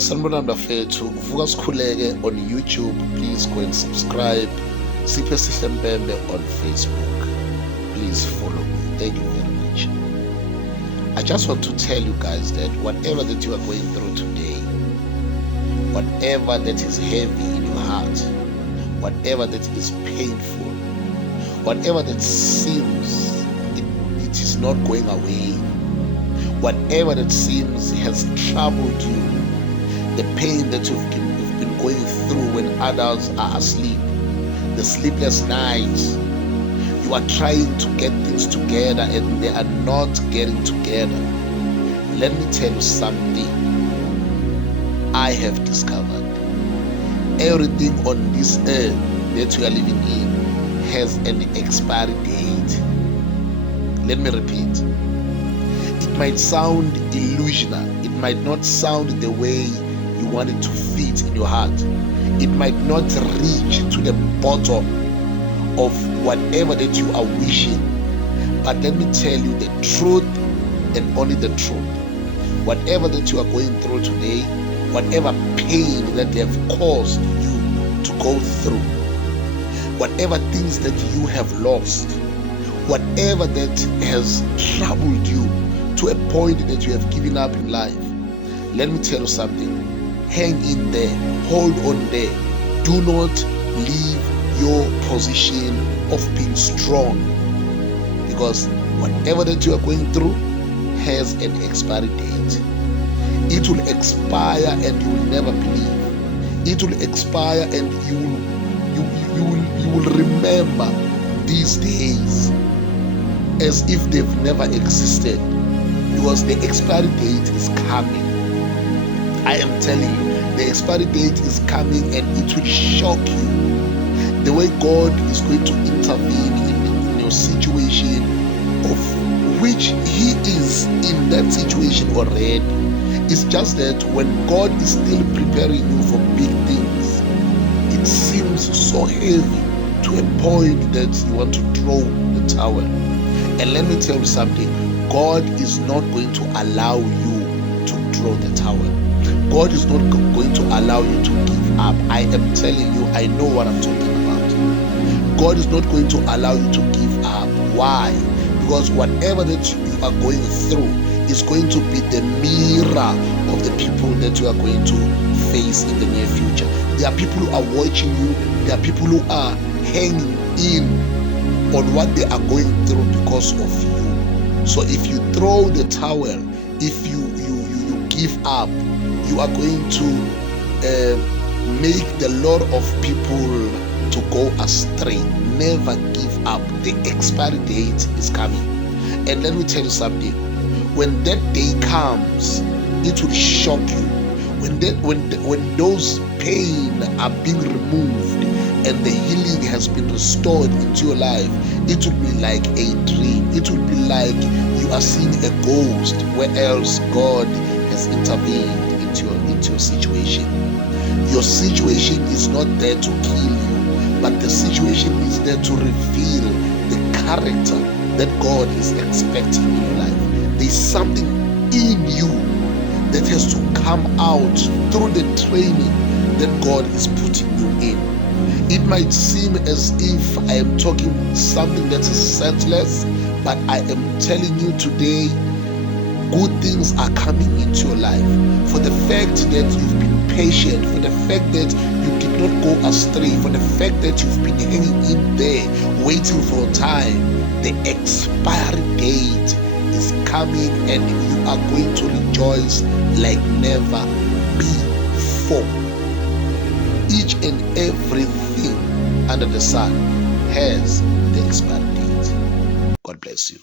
Sanibonani bafethu, vuka sikhuleke on YouTube. Please go and subscribe. Siphe Sihle Mpembe on Facebook. Please follow me. Thank you very much. I just want to tell you guys that whatever that you are going through today, whatever that is heavy in your heart, whatever that is painful, whatever that seems it is not going away, whatever that seems has troubled you, the pain that you've been going through when others are asleep, the sleepless nights, you are trying to get things together and they are not getting together. Let me tell you something I have discovered. Everything on this earth that we are living in has an expiry date. Let me repeat. It might sound illusional. It might not sound the way you want it to fit in your heart. It might not reach to the bottom of whatever that you are wishing. But let me tell you the truth and only the truth. Whatever that you are going through today, whatever pain that they have caused you to go through, whatever things that you have lost, whatever that has troubled you to a point that you have given up in life, let me tell you something. Hang in there, hold on there. Do not leave your position of being strong, because whatever that you are going through has an expiry date. It will expire and you will never believe. It will expire and you will remember these days as if they've never existed, because the expiry date is coming. I am telling you, the expiry date is coming and it will shock you. The way God is going to intervene in your situation, of which He is in that situation already. It's just that when God is still preparing you for big things, it seems so heavy to a point that you want to throw the towel. And let me tell you something, God is not going to allow you to throw the towel. God is not going to allow you to give up. I am telling you, I know what I'm talking about. God is not going to allow you to give up. Why? Because whatever that you are going through is going to be the mirror of the people that you are going to face in the near future. There are people who are watching you. There are people who are hanging in on what they are going through because of you. So if you throw the towel, if you give up, you are going to make the lot of people to go astray. Never give up. The expiry date is coming. And let me tell you something. When that day comes, it will shock you. When those pain are being removed and the healing has been restored into your life, it will be like a dream. It will be like you are seeing a ghost, where else God has intervened into your situation. Your situation is not there to kill you, but the situation is there to reveal the character that God is expecting in your life. There's something in you that has to come out through the training that God is putting you in. It might seem as if I am talking something that is senseless, but I am telling you today, good things are coming into your life. For the fact that you've been patient, for the fact that you did not go astray, for the fact that you've been hanging in there, waiting for time, the expiry date is coming and you are going to rejoice like never before. Each and everything under the sun has the expiry date. God bless you.